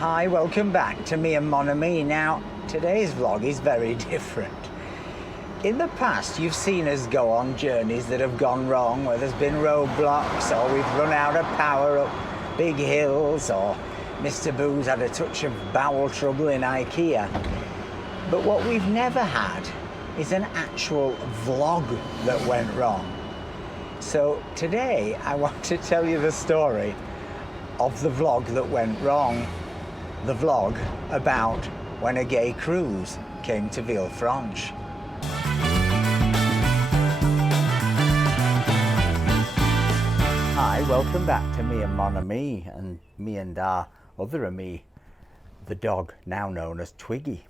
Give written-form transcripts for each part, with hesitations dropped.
Hi, welcome back to me and Mon Ami. Now, today's vlog is very different. In the past, you've seen us go on journeys that have gone wrong, where there's been roadblocks, or we've run out of power up big hills, or Mr. Boo's had a touch of bowel trouble in IKEA. But what we've never had is an actual vlog that went wrong. So today, I want to tell you the story of the vlog that went wrong. The vlog about when a gay cruise came to Villefranche. Hi, welcome back to me and Mon Ami, and me and our other Ami, the dog now known as Twiggy.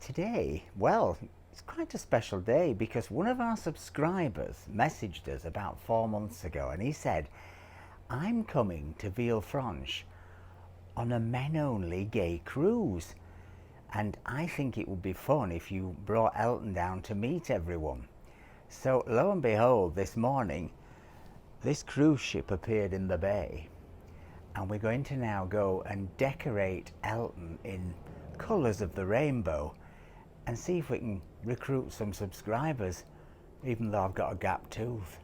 Today, well, it's quite a special day because one of our subscribers messaged us about 4 months ago, and he said, I'm coming to Villefranche on a men-only gay cruise, and I think it would be fun if you brought Elton down to meet everyone. So lo and behold, this morning this cruise ship appeared in the bay, and we're going to now go and decorate Elton in colours of the rainbow and see if we can recruit some subscribers, even though I've got a gap tooth.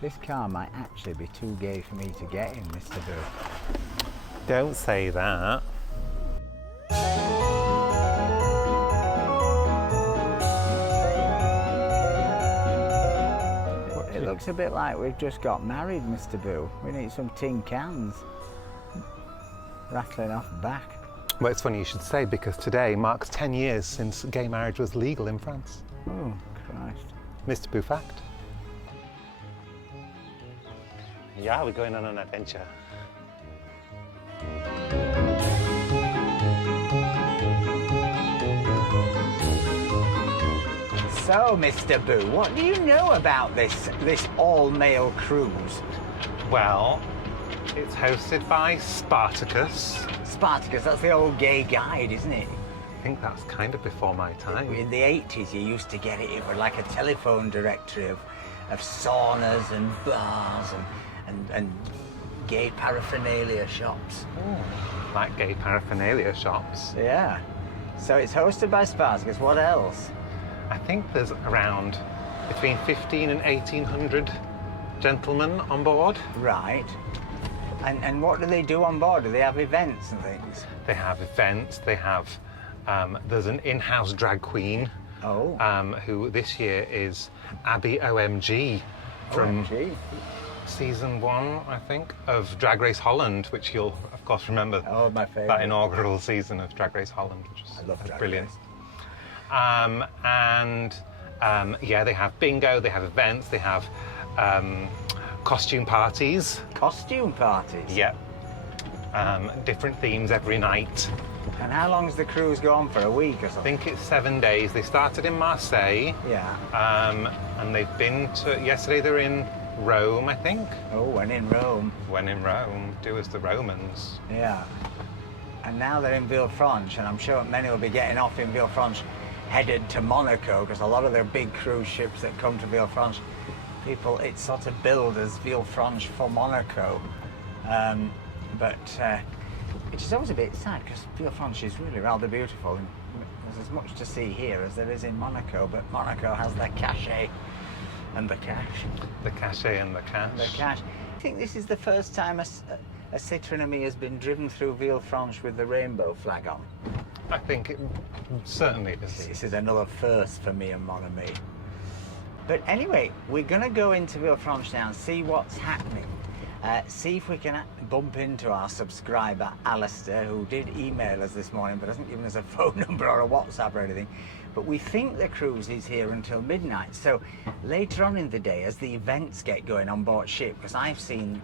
This car might actually be too gay for me to get in, Mr. Boo. Don't say that. It looks a bit like we've just got married, Mr. Boo. We need some tin cans rattling off back. Well, it's funny you should say, because today marks 10 years since gay marriage was legal in France. Oh, Christ. Mr. Boo fact. Yeah, we're going on an adventure. So, Mr. Boo, what do you know about this all-male cruise? Well, it's hosted by Spartacus. Spartacus, that's the old gay guide, isn't it? I think that's kind of before my time. In the 80s, you used to get it. It was like a telephone directory of saunas and bars and gay paraphernalia shops. Ooh, like gay paraphernalia shops. Yeah. So it's hosted by Spartacus. What else? I think there's around between 15 and 1800 gentlemen on board. Right. And what do they do on board? Do they have events and things? They have events. They have, there's an in-house drag queen. Oh. Who this year is Abby OMG from season 1, I think, of Drag Race Holland, which you'll of course remember. Oh, my favourite. That inaugural season of Drag Race Holland, which I love Drag brilliant. Race. Yeah, they have bingo, they have events, they have costume parties. Costume parties? Yeah. Different themes every night. And how long's the cruise go on for? A week or I something? think it's 7 days. They started in Marseille. Yeah. And they've been to, yesterday they're in Rome, I think. Oh, when in Rome. When in Rome, do as the Romans. Yeah. And now they're in Villefranche, and I'm sure many will be getting off in Villefranche, headed to Monaco, because a lot of their big cruise ships that come to Villefranche, people, it's sort of billed as Villefranche for Monaco. But which is always a bit sad, because Villefranche is really rather beautiful, and there's as much to see here as there is in Monaco, but Monaco has the cachet and the cash. The cachet and the cash. The cash. I think this is the first time a Citroen Ami has been driven through Villefranche with the rainbow flag on. I think it certainly is. This is another first for me and Mon Ami. But anyway, we're going to go into Villefranche now and see what's happening. See if we can bump into our subscriber, Alistair, who did email us this morning, but hasn't given us a phone number or a WhatsApp or anything. But we think the cruise is here until midnight. So later on in the day, as the events get going on board ship, because I think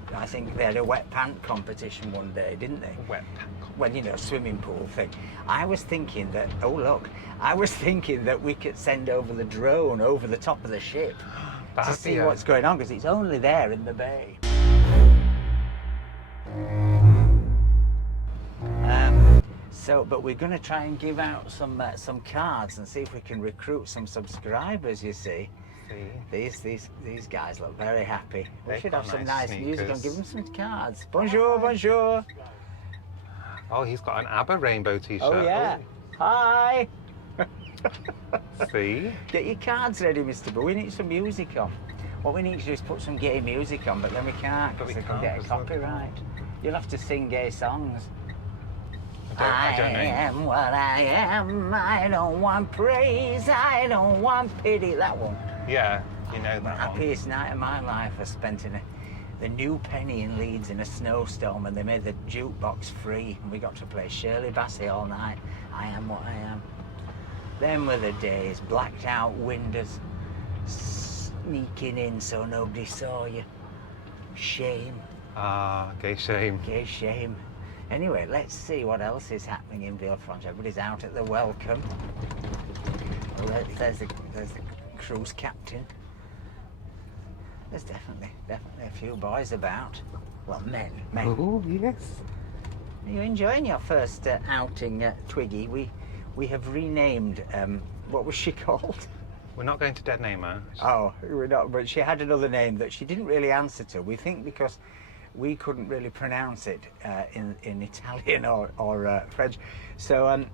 they had a wet pant competition one day, didn't they? Wet pant competition. Well, you know, swimming pool thing. I was thinking that, oh look, I was thinking that we could send over the drone over the top of the ship to see what's going on, because it's only there in the bay. So, but we're going to try and give out some cards and see if we can recruit some subscribers. You see, these guys look very happy. We should have some nice music and give them some cards. Bonjour, bonjour. Oh, he's got an ABBA rainbow T-shirt. Oh yeah. Oh. Hi. See? Get your cards ready, Mr. Boo. We need some music on. What we need to do is put some gay music on, but then we can't because we can get a copyright. You'll have to sing gay songs. I don't know. am what I am. I don't want praise. I don't want pity. That one. Yeah, you know The that one. happiest night of my life I spent in the new Penny in Leeds in a snowstorm, and they made the jukebox free, and we got to play Shirley Bassey all night. I am what I am. Them were the days. Blacked out windows, sneaking in so nobody saw you. Shame. Ah, gay shame. Gay shame. Anyway, let's see what else is happening in Villefranche. Everybody's out at the welcome. Well, there's the cruise captain. There's definitely a few boys about. Well, men. Oh, yes. Are you enjoying your first outing, Twiggy? We have renamed. What was she called? We're not going to dead name her. Oh, we're not. But she had another name that she didn't really answer to. We think because we couldn't really pronounce it in Italian or French, so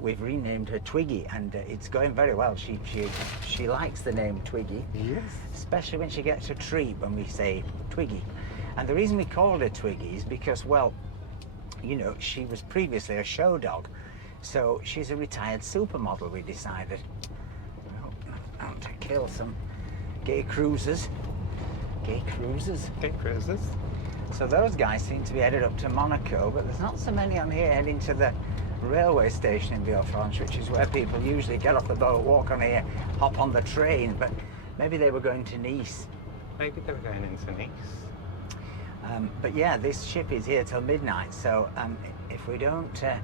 we've renamed her Twiggy, and it's going very well. She likes the name Twiggy, Yes. especially when she gets a treat when we say Twiggy. And the reason we called her Twiggy is because, well, you know, she was previously a show dog, so she's a retired supermodel. We decided, well, I want to kill some gay cruisers. Gay cruisers. Gay cruisers. So those guys seem to be headed up to Monaco, but there's not so many on here heading to the railway station in Villefranche, which is where people usually get off the boat, walk on here, hop on the train, but maybe they were going to Nice. Maybe they were going into Nice. But yeah, this ship is here till midnight, so if we don't get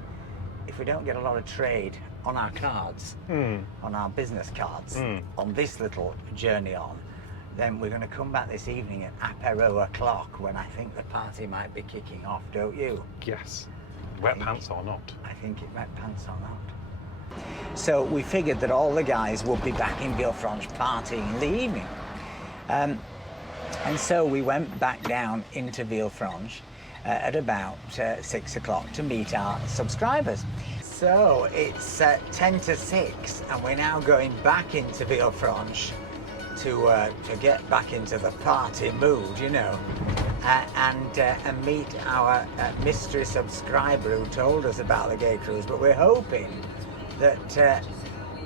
a lot of trade on our cards, on our business cards, on this little journey on, then we're going to come back this evening at apéro o'clock when I think the party might be kicking off, don't you? Yes. Wet pants or not. I think it wet pants or not. So we figured that all the guys would be back in Villefranche partying in the evening. And so we went back down into Villefranche at about 6 o'clock to meet our subscribers. So it's 10 to 6 and we're now going back into Villefranche to get back into the party mood, you know, and meet our mystery subscriber who told us about the gay cruise. But we're hoping that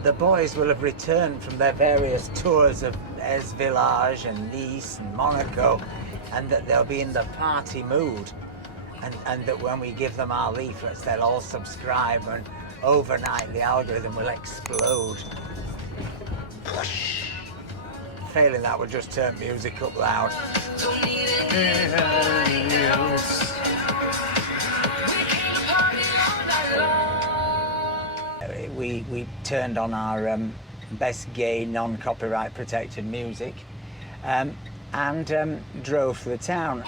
the boys will have returned from their various tours of Es Village and Nice and Monaco, and that they'll be in the party mood, and that when we give them our leaflets, they'll all subscribe, and overnight the algorithm will explode. Failing that, we'll just turn music up loud. We turned on our best gay non-copyright protected music and drove through the town.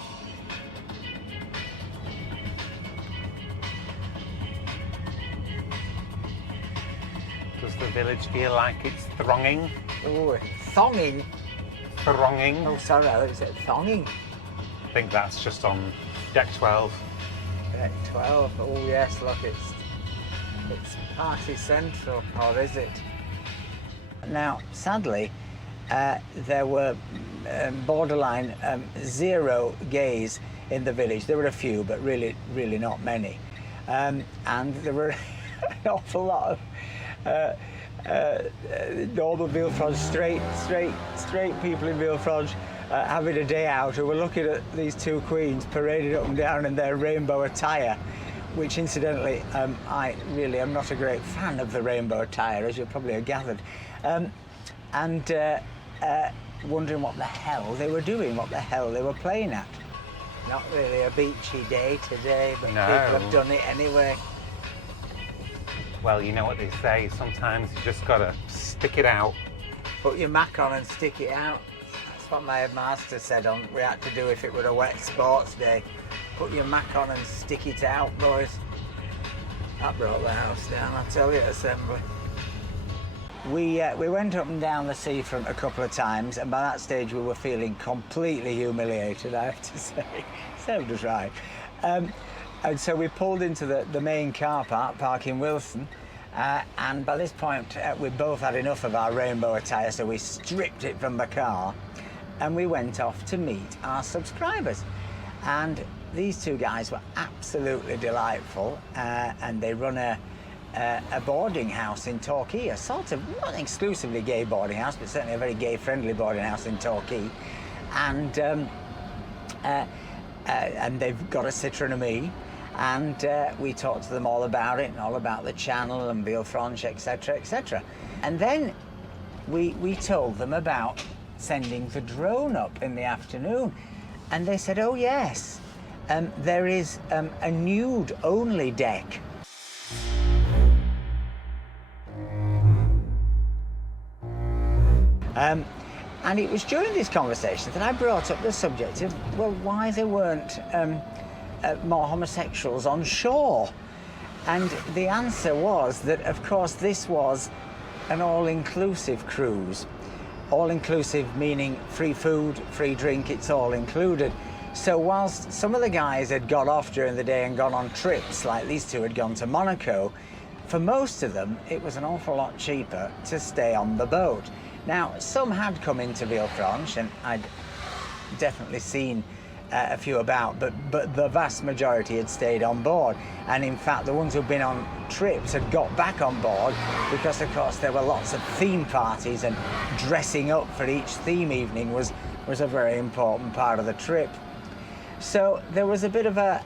Does the village feel like it's thronging? Oh, thonging? Thronging? Oh, sorry, I thought you said thonging. I think that's just on deck 12. Deck 12, oh yes, look, it's party central, or is it? Now, sadly, there were borderline 0 gays in the village. There were a few, but really not many. And there were an awful lot of normal Villefranche, straight people in Villefranche having a day out who were looking at these two queens paraded up and down in their rainbow attire, which incidentally, I really am not a great fan of the rainbow attire, as you probably have gathered. And wondering what the hell they were doing, what the hell they were playing at. Not really a beachy day today, but no. People have done it anyway. Well, you know what they say, sometimes you just gotta stick it out. Put your Mac on and stick it out. That's what my headmaster said we had to do if it were a wet sports day. Put your Mac on and stick it out, boys. That brought the house down, I tell you, assembly. We went up and down the seafront a couple of times, and by that stage we were feeling completely humiliated, I have to say. Served us right. And so we pulled into the main car park in Wilson, and by this point we both had enough of our rainbow attire, so we stripped it from the car and we went off to meet our subscribers. And these two guys were absolutely delightful, and they run a boarding house in Torquay, a sort of, not an exclusively gay boarding house, but certainly a very gay-friendly boarding house in Torquay. And they've got a Citroen and me, and we talked to them all about it, and all about the channel and VILLEFRANCHE, etc., etc. And then we told them about sending the drone up in the afternoon, and they said, oh yes, there is a nude-only deck. And it was during this conversation that I brought up the subject of, well, why there weren't more homosexuals on shore. And the answer was that, of course, this was an all-inclusive cruise. All-inclusive meaning free food, free drink, it's all included. So whilst some of the guys had got off during the day and gone on trips, like these two had gone to Monaco, for most of them it was an awful lot cheaper to stay on the boat. Now, some had come into VILLEFRANCHE, and I'd definitely seen a few about, but the vast majority had stayed on board. And in fact, the ones who'd been on trips had got back on board because, of course, there were lots of theme parties, and dressing up for each theme evening was a very important part of the trip. So there was a bit of a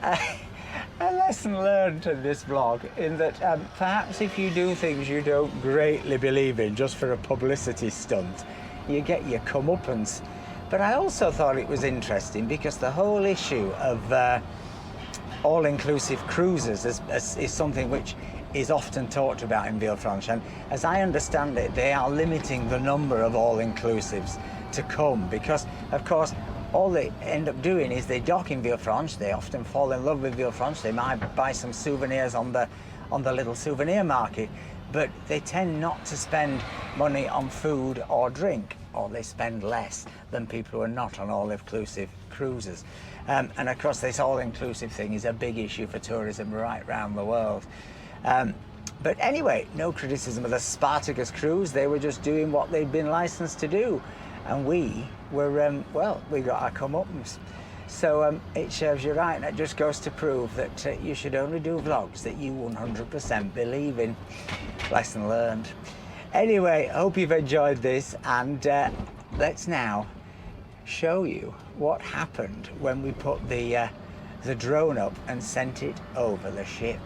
lesson learned in this vlog, in that perhaps if you do things you don't greatly believe in just for a publicity stunt, you get your comeuppance. But I also thought it was interesting because the whole issue of all-inclusive cruises is something which is often talked about in VILLEFRANCHE, and as I understand it, they are limiting the number of all-inclusives to come because, of course, all they end up doing is they dock in VILLEFRANCHE, they often fall in love with VILLEFRANCHE, they might buy some souvenirs on the little souvenir market, but they tend not to spend money on food or drink, or they spend less than people who are not on all-inclusive cruises. And of course, this all-inclusive thing is a big issue for tourism right around the world. But anyway, no criticism of the Spartacus cruise, they were just doing what they'd been licensed to do. And we were, well, we got our comeuppance. So it serves you right, and it just goes to prove that you should only do vlogs that you 100% believe in. Lesson learned. Anyway, I hope you've enjoyed this, and let's now show you what happened when we put the drone up and sent it over the ship.